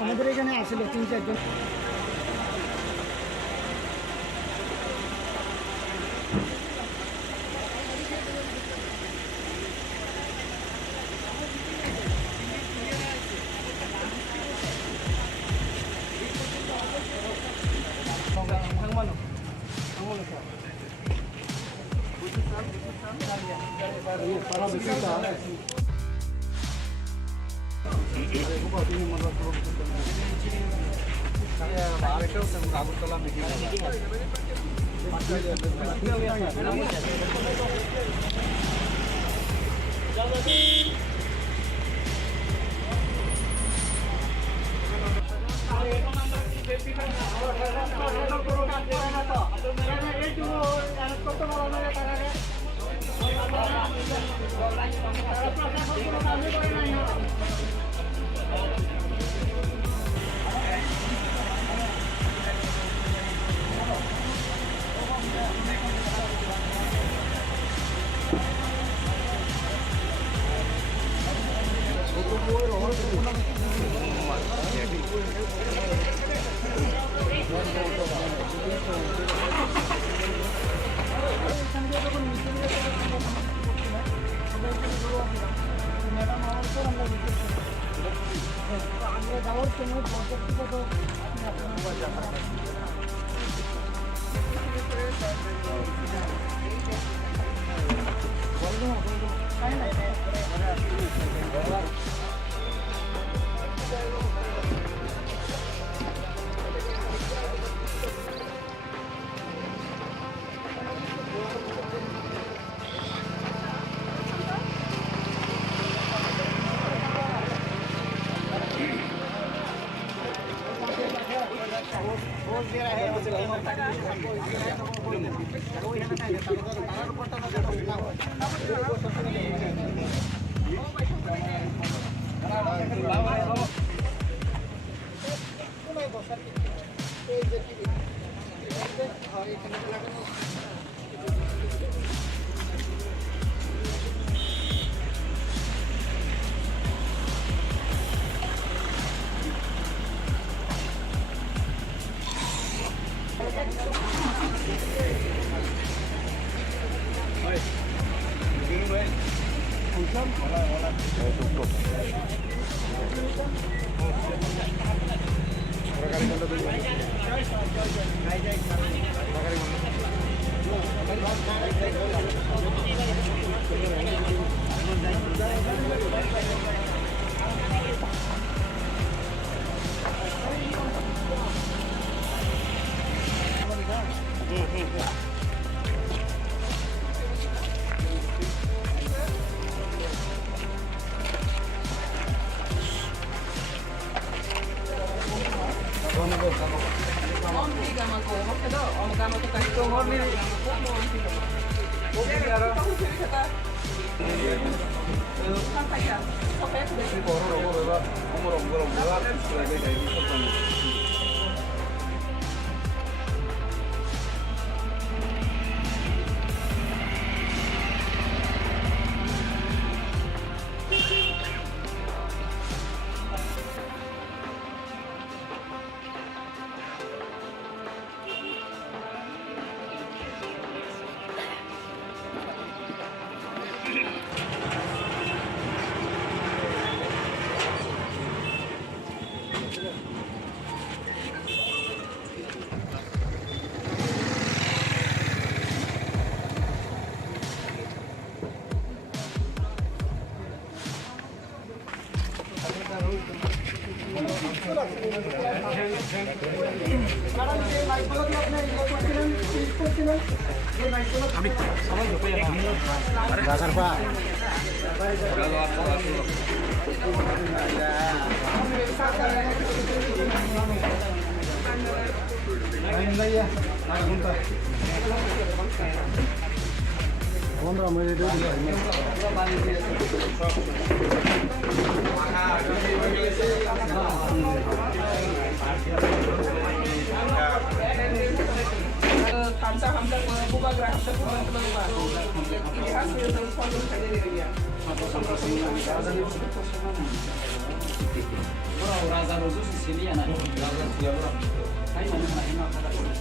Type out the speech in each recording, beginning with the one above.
আমাদের এখানে আসলে 3-4 জন। Hamzah buka Raza Rosu sini ya nanti. Raza siapa? Hai mana mana mana.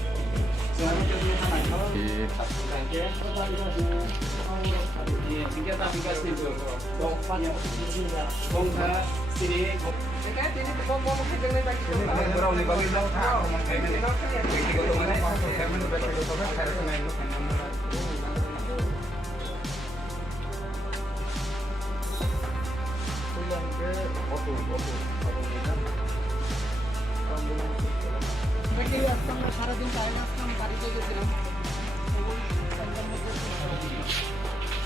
Singkat tapi kasih itu. Bongsa sini. Sekarang ini mau kerja lagi. Berapa nih bagi tahu tahu. সারাদিন time আসলাম বাড়িতে গেছিলাম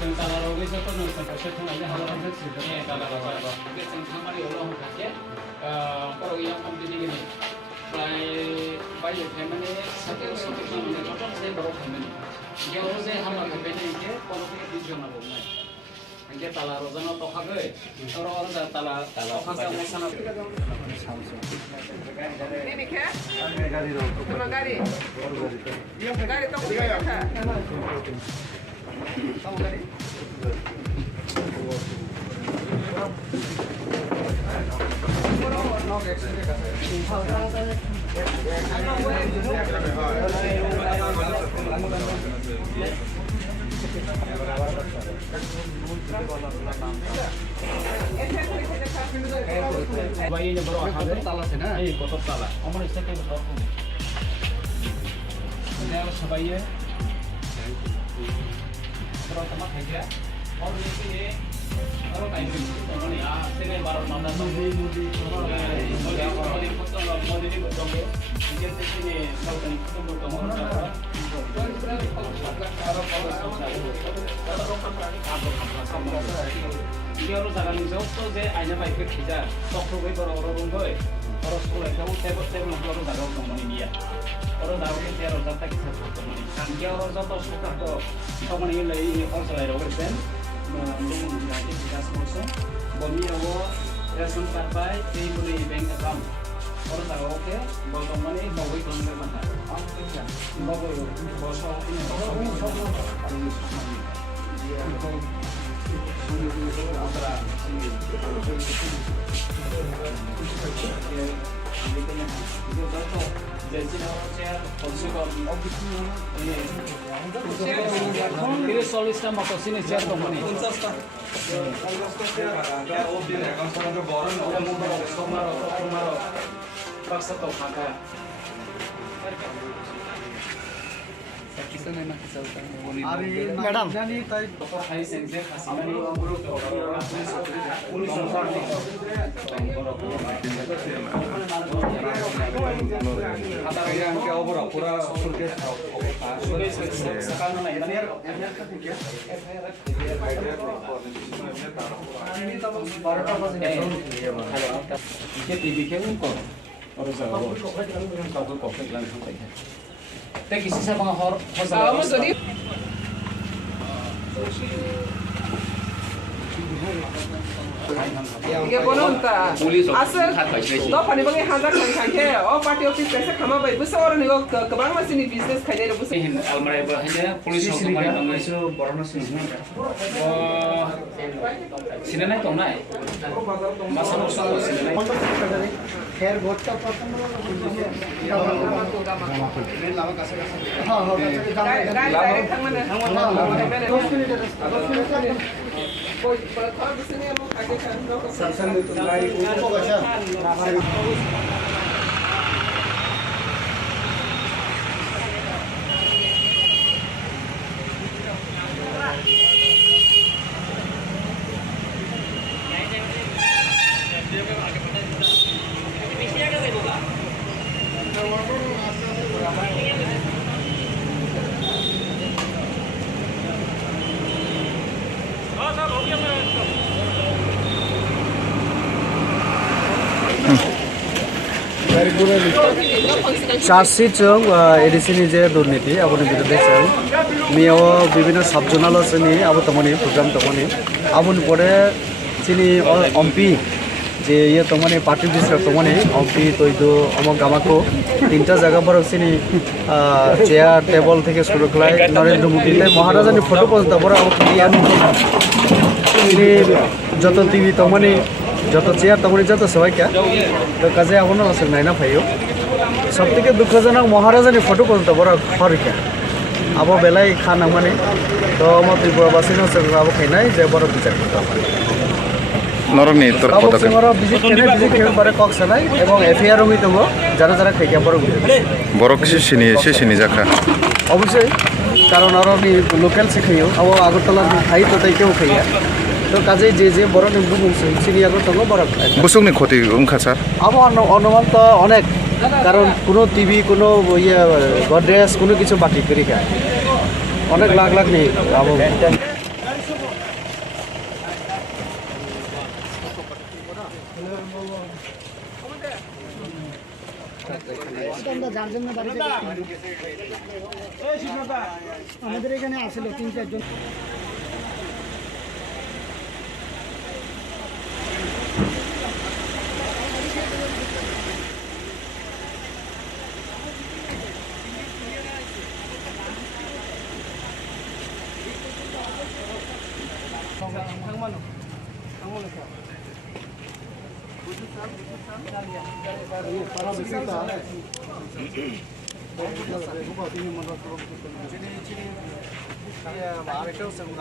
Yang kalau rogi itu kan sampai setengah aja harus ada sih. Ini kalau apa? Kita sama dia orang kerja. Kalau yang kompetisi gini, bayi family satu family macam saya baru family. Dia orang saya hamil family ini kalau kita vision apa bukan? Angkat tala rozana toka gay. Orang tala toka gay macam apa? Ini mikir? Cuma gari. Gari tak boleh ya? Kamu gari? Bayinya baru ada tala sih, nah, ini kotor tala. Omong istri kayak betul. Ini harus sebaiknya. Terus tempat aja. Orang ini orang kayak gitu, orang ya, sini baru mana mudi. Orang ini foto nggak mau jadi betul. Mungkin di sini kalau kan itu betul orang. Dia harus akan menjawab tuh saya hanya baik kerja. Tok tuh baik orang boy. Orang sekolah kamu tebak harus ada orang dia. Orang tahu dia harus datang ke satu teman. Dia harus datang suka tuh. Teman ini lagi ini kalau selain orang ben, untuk menjadi kita semua. Boni awak reason partai ini boleh bank account. Orang tahu oke, bawa teman ini bawa itu nomor mana? Bawa bosok ini. Ini solisnya mau ke sini siapa teman ini? Paksa tuh kakak. Madam Teki sisa mga Kamu tadi. Iya bononta. Asal, do pani bagi hazar kan sanke. Oh party office पैसे खमा भाई बुस और निगो कबांग मसी नि business खाइने रे बुस. almarai bahanya polisi hukuman bangai কিছু বড় না শুনি sini naik tong naik masa nusuk sini naik খের ভোটটা প্রথম হ্যাঁ হ্যাঁ Direct thang mana? 10 minit. Koi kalau di sini mau pakai kan. Samsung itu lagi untuk baca. চার্জশিটजों एडिसिनि जे दुर्नीति आबोनि बिरुद्धे जों मियाव विभिन्न सबजोनाल जोंनि आबो तमनि प्रग्राम तमनि आबोनि परे जोंनि एमपी যে ইয়ে তোমানে পার্টি অফিসরা তোমানে অবধি তৈতো অমক গামাকো 3টা জায়গা বরক সিনি চেয়ার টেবল থেকে শুরু করে নরেন্দ্র মোদী মহারাজানি ফটো পর্যন্ত বড় যত টিভি তোমানে যত চেয়ার তোমানে যত সবাইকা তো কাজে এখনো আছে নাইনা ভাইও সব থেকে দুঃখজনক মহারাজানি ফটো পর্যন্ত বড় হরিকা আবো বেলায় খানা মানে তো আমার ত্রিপুরাবাসী আবো খাইনাই যে বড় বিচার করতে হবে নরকনি তোর পদক্ষেপ ভিজিট খেলে বারে কক সানাই এবং এফআইআর হই দङ যারা যারা খাইয়া বড় বড় কিছু সিনি জাখা অবশ্যই কারণ আরো লোকাল শিখাইও আবো আগরতলা খাই তো তাই কেউ খাইয়া তো কাজে যে বড় নিম্বু বুঝছে সিনি আগরতলা বড় বুসুকনি ক্ষতি উনখা স্যার আবো অনুমান তো অনেক কারণ কোনো টিভি কোনো ইয়ে গডরেজ কোনো কিছু বাকি করি খায় অনেক লাখ লাখ নেই আবো আমাদের এখানে আসলে 3-4 জন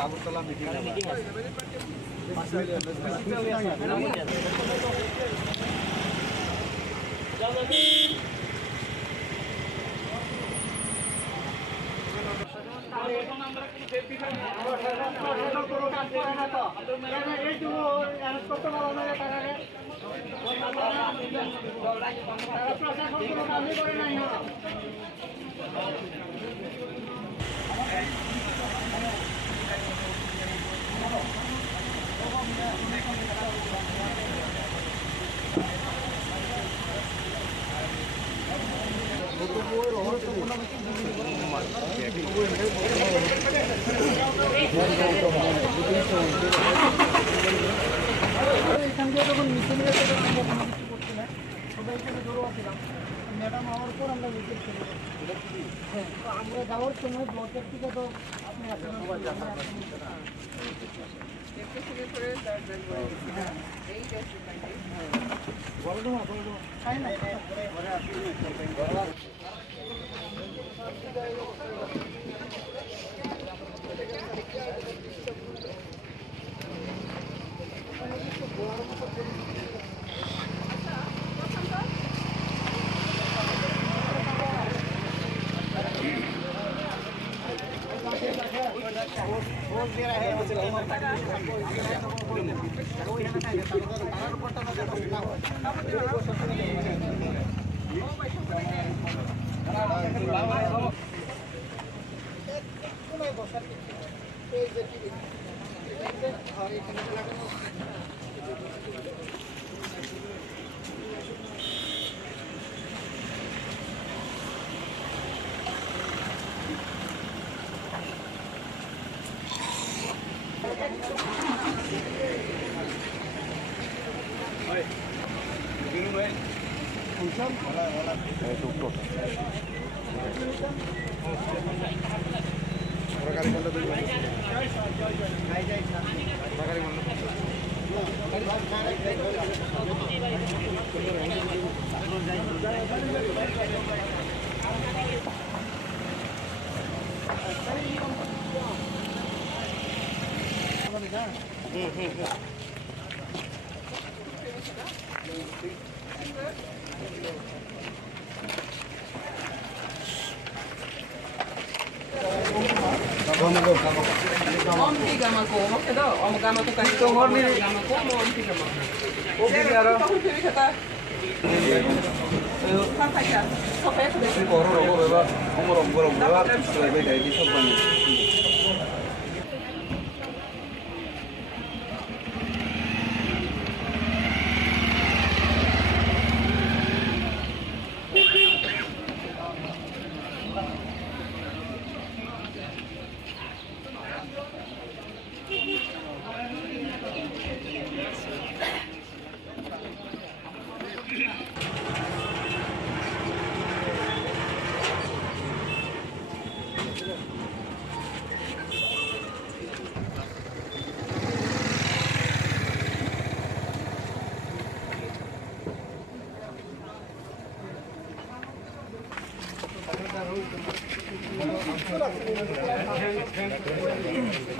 আগরতলা মিটিং এখান দিয়ে যখন মিছিল আমরা কোনো কিছু করছি না সবাই এখানে জড়ো আসছিলাম ম্যাডাম হওয়ার পর আমরা মিছিল শুরু করছি হ্যাঁ তো আমরা যাওয়ার সময় ব্লকের থেকে তো আপনি আসেন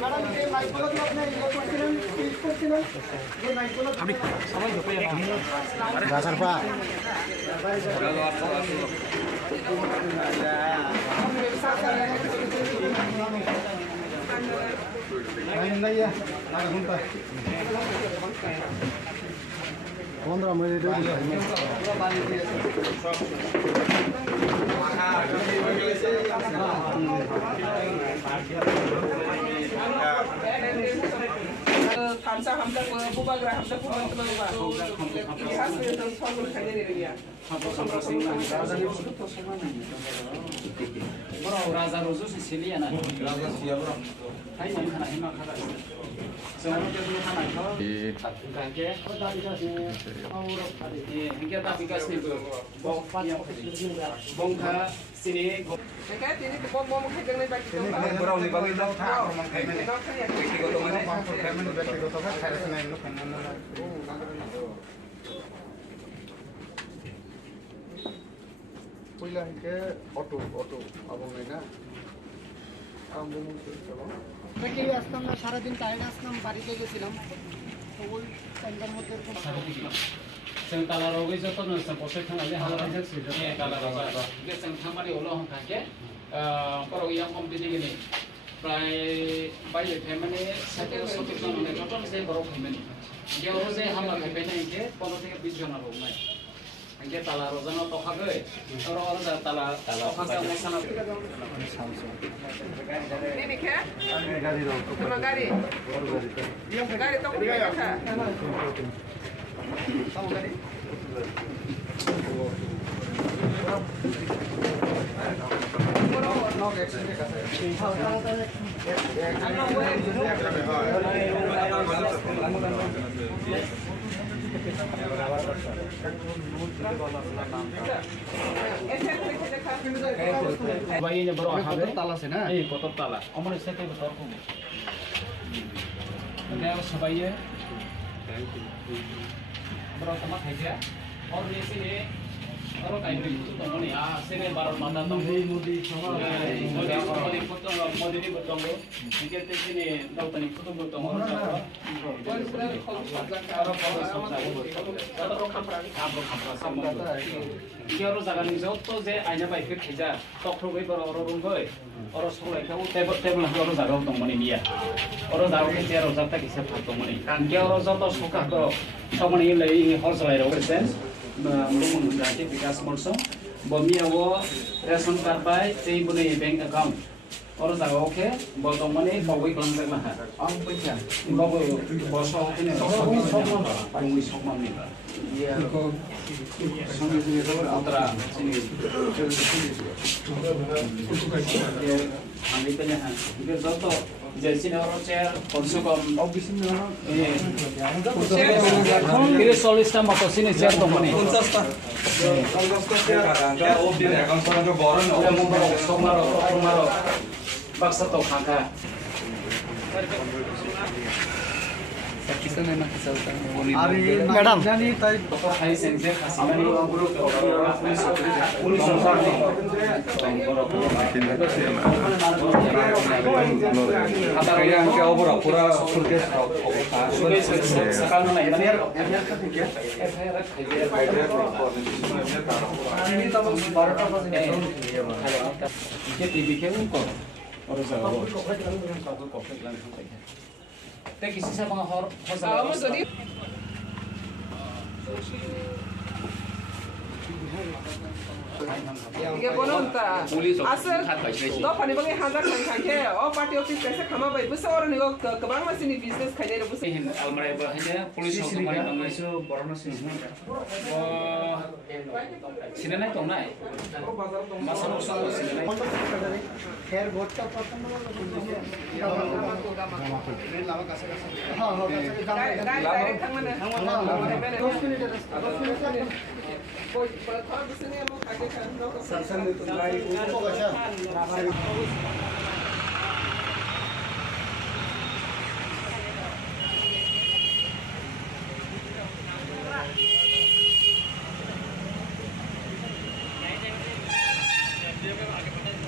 ম্যাডাম যে মাইকগুলো যে আপনি ইয়ে করছিলেন ফিক্স করছিলেন যে মাইকগুলো hamsa bubagra hamsa ini hasil itu soal kerja dari dia. Raja Rozo Sicilia na. Raja Siabra. Hai man khana hima khara. Semua dia dulu khana kau. Kangke. Hingga tapi kas ni bongka sini. Mereka ini bom kerja ni bagi tu. Berau ni bagi dah tak orang kaya ni. व्यक्तिगत mana? व्यक्तिगत kan saya rasa ni kan. पहिला हिंके auto আবং না আরম্ভ চলো অনেকেই আসতাম না, সারাদিন টাইমে আসলাম, বাড়িতে গেছিলাম, তো ওই টাইমটার মধ্যে Seng tala rogi joto no sa posek thang ale hala rajak si joto tala roga ge seng thamari ulo hong khake poro yang company gini prai bai le family sate sotik jon ne joto se boro family ge oro je hama ke bene ke 15 থেকে 20 জন aro mai ge tala roga no to khage oro oro da tala khase mo sana Ini ke? গাড়ি দাও Sama gari. Gari tu kau ni kah? সামো গাড়ি knock accident আছে Bayi nya baro habe tala se na ei kotor tala amar sate kotor ko dia sabai ye baro tama khaja aur ye se aro kai bri tu to ni a se ne baro mata to modi ni botongo ke te ni dau tani photo botongo Kiaro jaga ni joto je aina bai ke khija tokhroi baro oro rungoi oro solai ka table oro jaga tong mani niya oro jaga ke tiaro jatta kise phato mani kan kiaro joto soka ko somani lei hor solai ro persen mung jati vikas morso bomi awo ration card bai tei bune bank account oro jaga oke botong mani bogoi kalam jak laha ang paisa bogoi boso kene bogoi sokman ni iya antara sini kami tanya itu joto jadi orang chair konsumom kiri solista motor sini chair to mani 50 ta 50 chair ada obdi এখন পর্যন্ত বড় না সোমারো বাক্সা তো ফাঁকা madam জানি তাই hai sense kasimani pulis Kaya ang kaya obra pura surges sakal na ini ini tamang 12টা বাজে ke tv ke ko oro sa te kisi sa mga hor Kamu jadi Iga bonon ta. Asal do pani bangi hazar kan kake o party office kaisa khama bai busa orang ni kebang masih ni business kaya ni busa. almarai ba hanya pulis sok mari bangai so borona sin sine nai tong nai masa no so sine nai হেয়ার ভোটটা প্রথম Direct kang mana? 10 minit. Kalau di sini mau kage kan. সানসান তো নাই উপবাসা Dia memang agak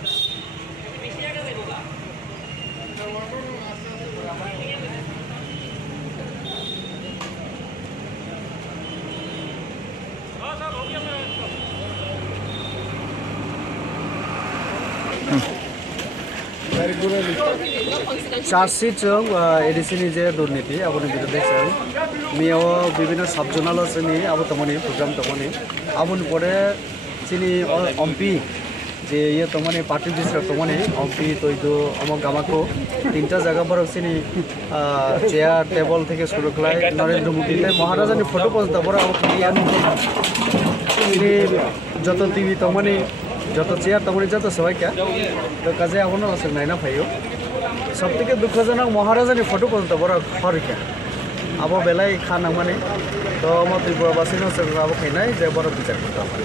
चार्जशीटजों एडिसिनि जे दुर्नीति आबोनि बिरुद्धे जों मेयाव विभिन्न सबजोनाल जोंनि आबो तमनि programme तमनि आबोनि परे चिनि एमपी जे ये तमनि पार्टी बिसर तमनि एमपी तयदो अमक गामाको तीनटा जायगा पर चिनि चेयार टेबल থেকে শুরু করে নরেন্দ্র মোদী মহারাজাनि ফটো পর্যন্ত বড় চিনি যত টিভি তমনি যত চেয়ার তমনি যত সবাইকে তো কাজে এখনো আছে নাইনা ফাইও সবথেকে দুঃখজনক মহারাজানি ফটো পর্যন্ত বড় হরিকা আবো বেলাই খানা মানে তো আমার ত্রিপুরাবাসী আবো খাইনাই যে বড় বিচার করতে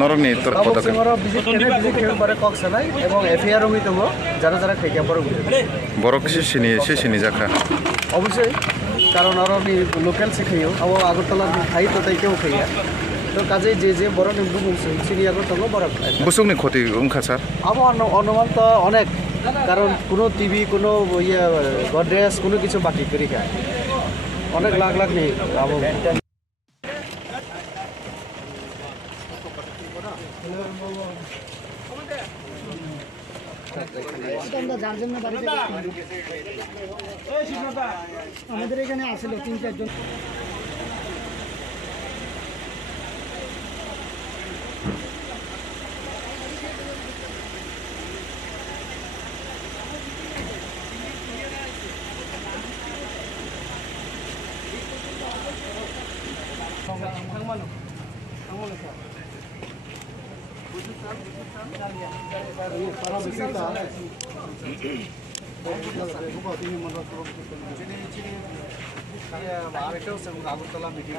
নরকনি তোর পদক্ষেপ ভিজিট খেয়ে বারে কক সানাই এবং এফআইআর হই দङ যারা যারা খাইয়া বড় বরক শিশিনি জাখা অবশ্যই কারণ আরনি লোকাল শিখাইও আবো আগরতলা খাই তো তাই কেউ খাইয়া তো কাজে যে বড় নিম্বু বংশ চিনি আগরতলা বড় বুসুকনি ক্ষতি উমখা স্যার আমার অনুমান তো অনেক কারণ কোনো টিভি কোনো ইয়ে গডরেজ কোনো কিছু বাকি করি খায় অনেক লাখ লাখ নেই আমরা যার জন্য বাড়িতে আমাদের এখানে আসছিল 3-4 জন আগরতলা মিটিং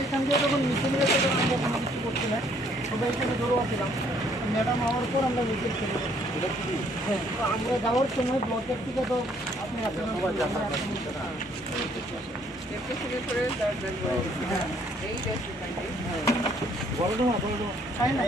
এখান থেকে যখন মিছিল কিছু করতে না সবাই এখানে জড়ো আসছিলাম ম্যাডাম হওয়ার পর আমরা মিছিল শুরু করি হ্যাঁ তো আমরা যাওয়ার সময় ব্লকের থেকে তো আপনি আসেন তাই না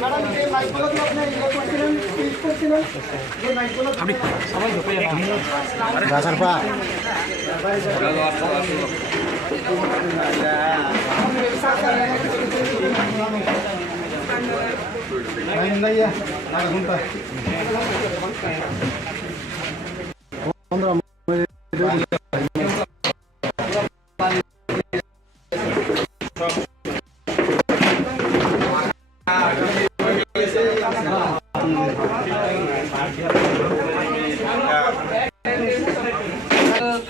ম্যাডাম যে মাইকগুলো দিয়ে আপনি ইয়ে করছিলেন স্পিচ করছিলেন যে মাইকগুলো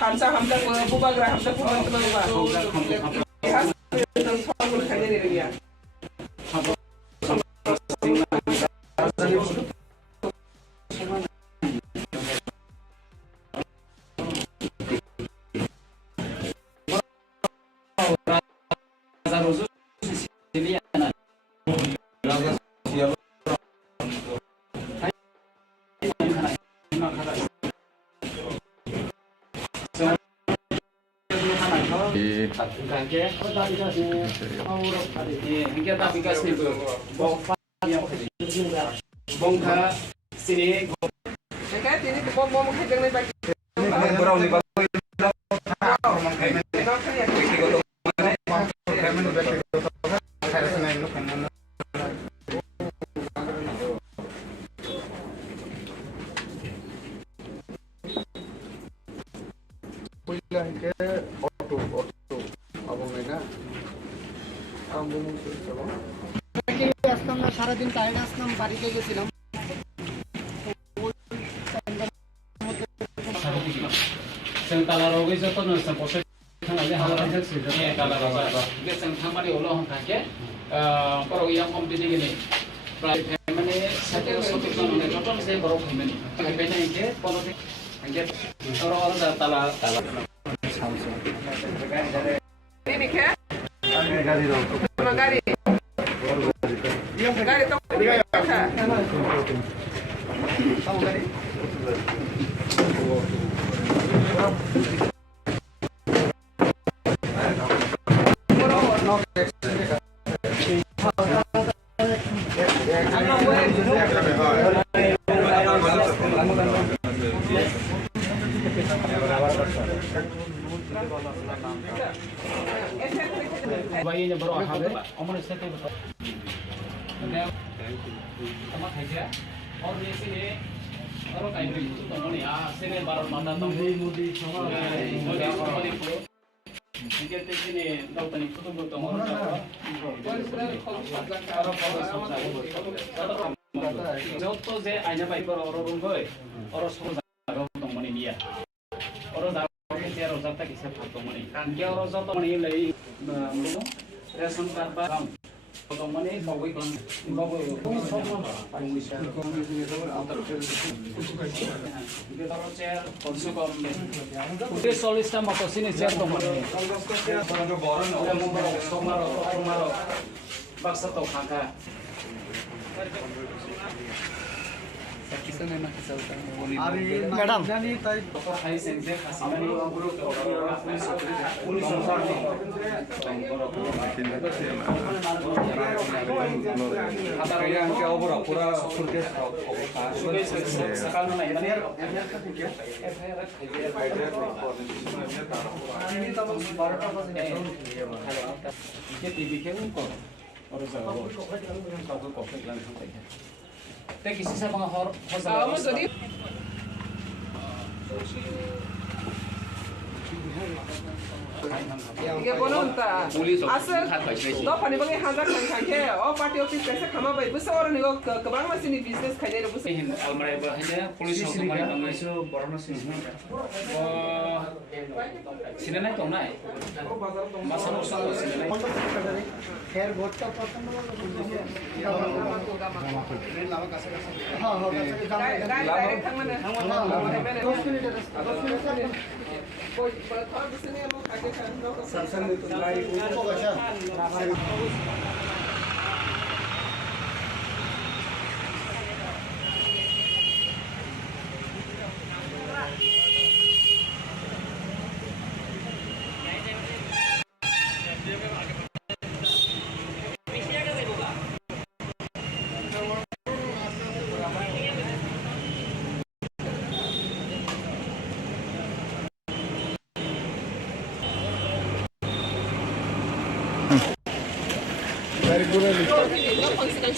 Hamsa hamsa bubagra hamsa bubagra bubagra. Soal kaya ni dia. Hingga tapi kasih bongka sini. Mereka ini bom bom kerja ni bagi. আসলাম না, সারাদিন টায়ার্ড আসলাম, বাড়িতে গেছিলাম। Sen kalau rogi itu tuh nusa proses kanalnya hal yang sih. Ini kalau rogi, dia sen kamari ulah orang kaya. Kalau yang kompeti gini, private mana satu sopir kan orang contoh misalnya baru kompeti. Private nya ini politik, ini orang dah tala. Ini kan? Gari tu. Bayinya baru ahad, umur satu tahun. Sama saja. Orang di sini orang kayak begitu tuh nih, sini baru mata tuh. Mudi sama. Jika di sini tahu tadi foto foto orang tahu. Jauh je, aja baik orang boy, orang semua jaga tuh mana dia. Orang dia orang jatuh kisah tuh mana. Dia orang jatuh mana lagi, ration card bang. Mana bawa iklan, bawa kita taruh chair, konsumsi udah solis sama sini chair tuh mana. Udah mau somaro, baksa tuh kakak. Madam জানি তাই Hai sense kasih Teh kisi sa mga Kamu tadi. Tiga bulan tak. Asal, do pani bagi hazard kan ke? Oh party office कैसे खामा भाई? Besar orang ni kebarang masih ni business kaya ni besar. Hin almarai bahaya polisi almarai bangai so borona sini. Sini naik kau naik. Masa musuh sini naik. হের ভোটটা পছন্দ Direct thang mana? 10 minit রাস্তা। 10 minit. Koi thar bisne mo kage kan no. Samsung ni tumhari ko bacha.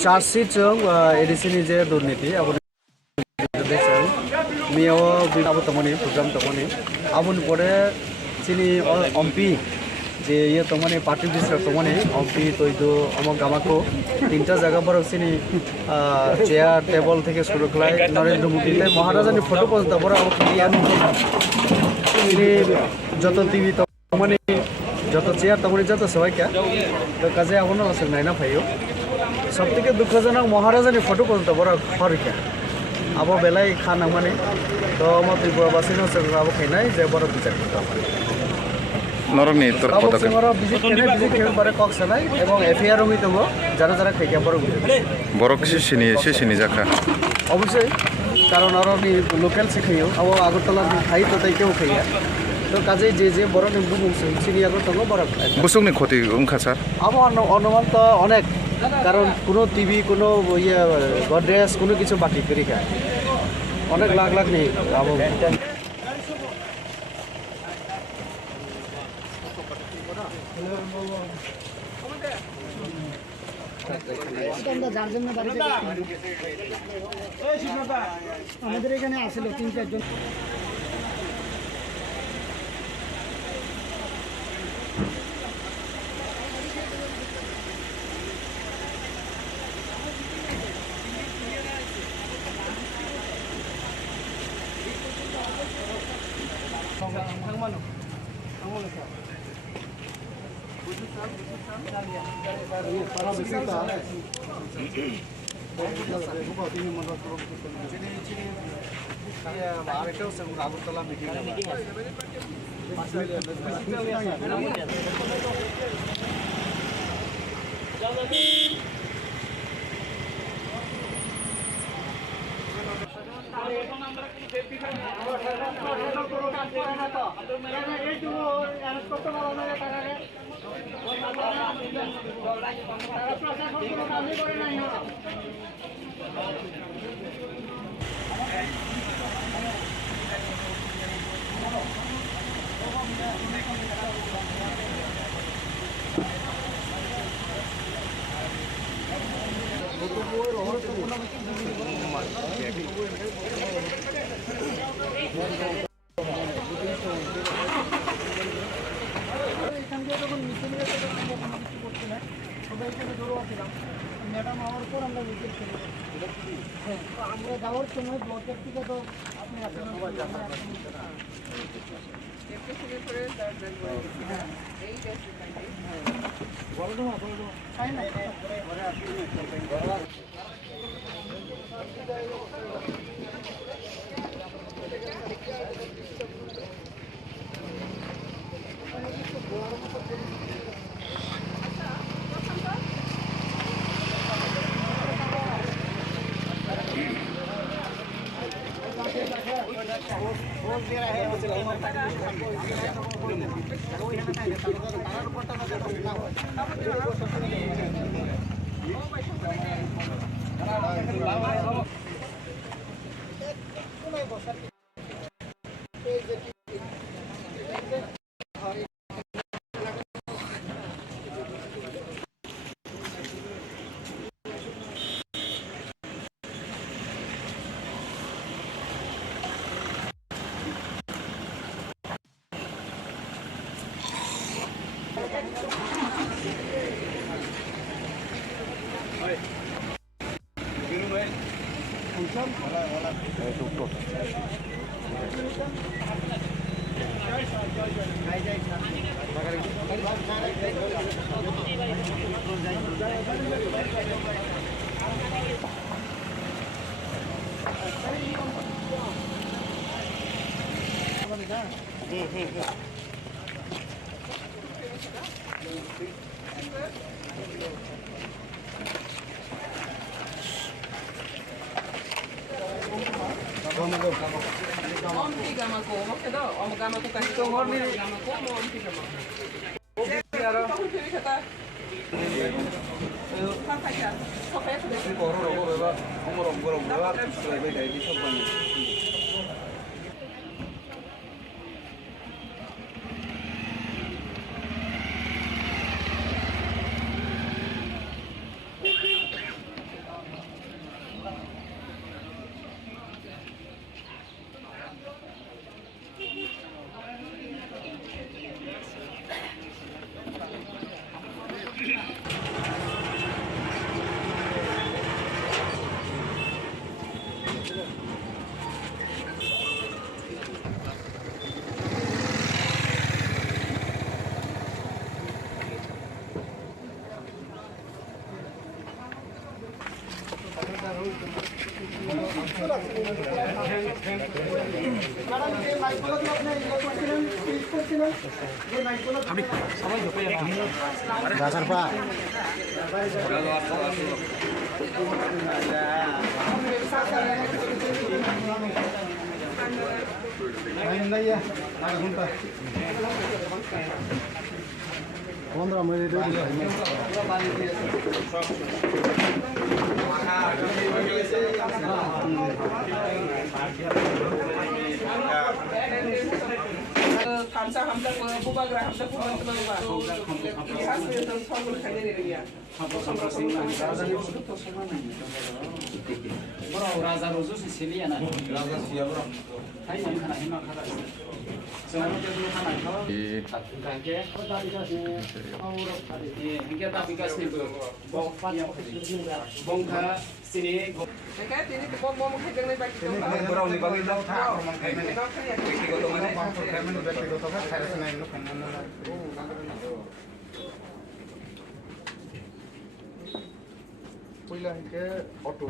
चार्जशीटजों एडिसिनि जे दुर्नीति आबुनि मियाव बिनाबो तमनि programme तमनि आबुनि परे चिनि MP जे ये तमनि party district तमनि MP तोइदो अमक गामाको तीनटा जायगा पर चिनि chair table থেকে শুরু করে নরেন্দ্র মোদি মহারাজানি ফটো পর্যন্ত বড় চিনি যত টিভি तमनि যত চেয়ার तमनि যত সবাইকে তো কাজে এখনো আছে নাইনা ভাইও সবথেকে দুঃখজনক মহারাজানি ফটো পর্যন্ত বড় হরিকা আবো বেলাই খানা মানে তো আমার ত্রিপুরাবাসীর আবো খাইনাই যে বড় বিচার করতে হবে নরকনি তোর পদক্ষেপ ভিজিট খেলে বারে কক সানাই এবং এফআইআর হই দङ যারা যারা খাইয়া বড় বরক সিসিনি জাখা অবশ্যই কারণ আরনি লোকাল শিখাইও আবো আগরতলা খাই তো তাই কেউ খাইয়া তো কাজে যে বড় নিম্বু মুসে চিনি আগরতলা বড় বুসুকনি ক্ষতি স্যার আবো অনুমান তো অনেক কারণ কোনো টিভি কোনো ইয়ে গডরেজ কোনো কিছু বাকি করে খায় অনেক লাখ লাখ নেই আবো আমরা যার জন্য বাড়িতে আমাদের এখানে আসলো 3-4 জন আগরতলা মিটিং ম্যাডাম আমার পর আমরা মিছিল করি তো আমরা যাওয়ার সময় ব্লকের থেকে তো আপনি আসেন ম্যাডাম যে মাইকগুলো দিয়ে আপনি ইয়ে করছিলেন ফিক্স করছিলেন যে মাইকগুলো গাছার পা বন্ধুরা আমি Hamsa hamsa buba gra hamsa buba buba. Ihas itu songul kaya ni dia. Bro, Raza Rosu Sicilia na. Raza Sicilia bro. Hai yang kana hima kada. Semua dia dulu kana kau. Kangke. Hingga tapi kasih tu. Bongka sini. Dekat ini tu bom bom kaya ni bagi tu. Bro, ni bagi dah tak orang kaya ni. व्यक्तिगत মানে পাম্পর family ব্যক্তিগত ভাবে খাইছে না এগুলো কেন না পয়লা থেকে অটো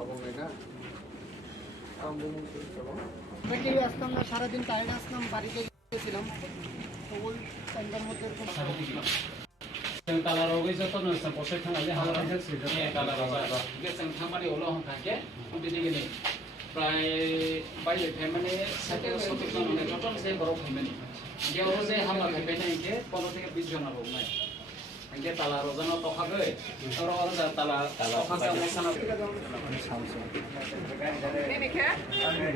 আবং না অনেকেই আসতাম না, সারাদিন টাইডে আসলাম, বাড়িতে গেছিলাম। তো ওই টাইমটার মধ্যে এরকম Yang tala rogi jatuh nusa posek kan aja hal hal sih. Iya tala rogi. Kita sang thamari ulah hong kake. Begini gini. Prai bayi family satu satu kan orang jatuh saya baru family. Dia orang saya hal hal family ke, kalau saya vision apa umai. Angke tala rogi na toha gay. Orang orang saya tala toha sama sana. Ini kaya?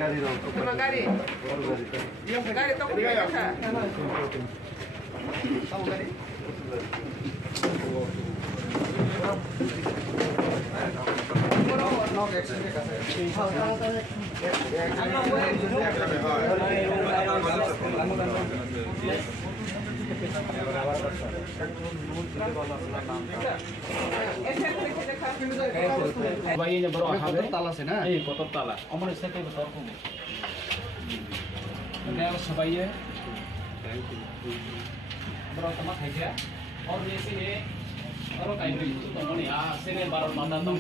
গাড়ি দাও Sama gari. Gari tu pun kaya. তাও গাড়ি knock এক্সচেঞ্জের কাছে Bayi nya baru apa? তাল আছে না Iya kotor tala. Omong saya tu betul pun. Ini harus sebaiknya. Berapa teman saja? Orang di sini orang kayak itu tu ni. Sini baru mata tu.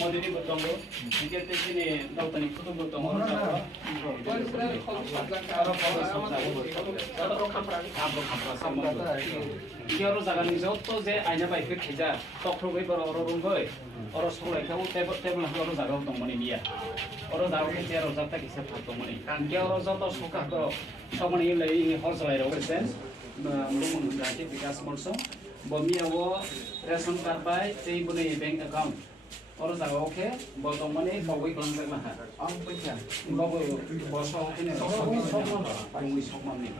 Mudi ni betul tu. Jika di sini tahu tadi itu betul orang tahu. Dia harus akan jauh tu je. Aina baik kerja. Tok terus baru orang rumbai. Orang sekolah itu table orang jaga tu mana dia. Orang jaga kerja orang jaga kisah tu mana. Dia orang jaga suka tu. Sama ni lagi harus lagi orang sen. Belum mengganti bikas morso. Bami awak ration card baik. Cai punya bank account. Orang jaga oke. Botong mana bawa kelang kelang. Ang pecah. Bawa bosok ini. Sok mana ni.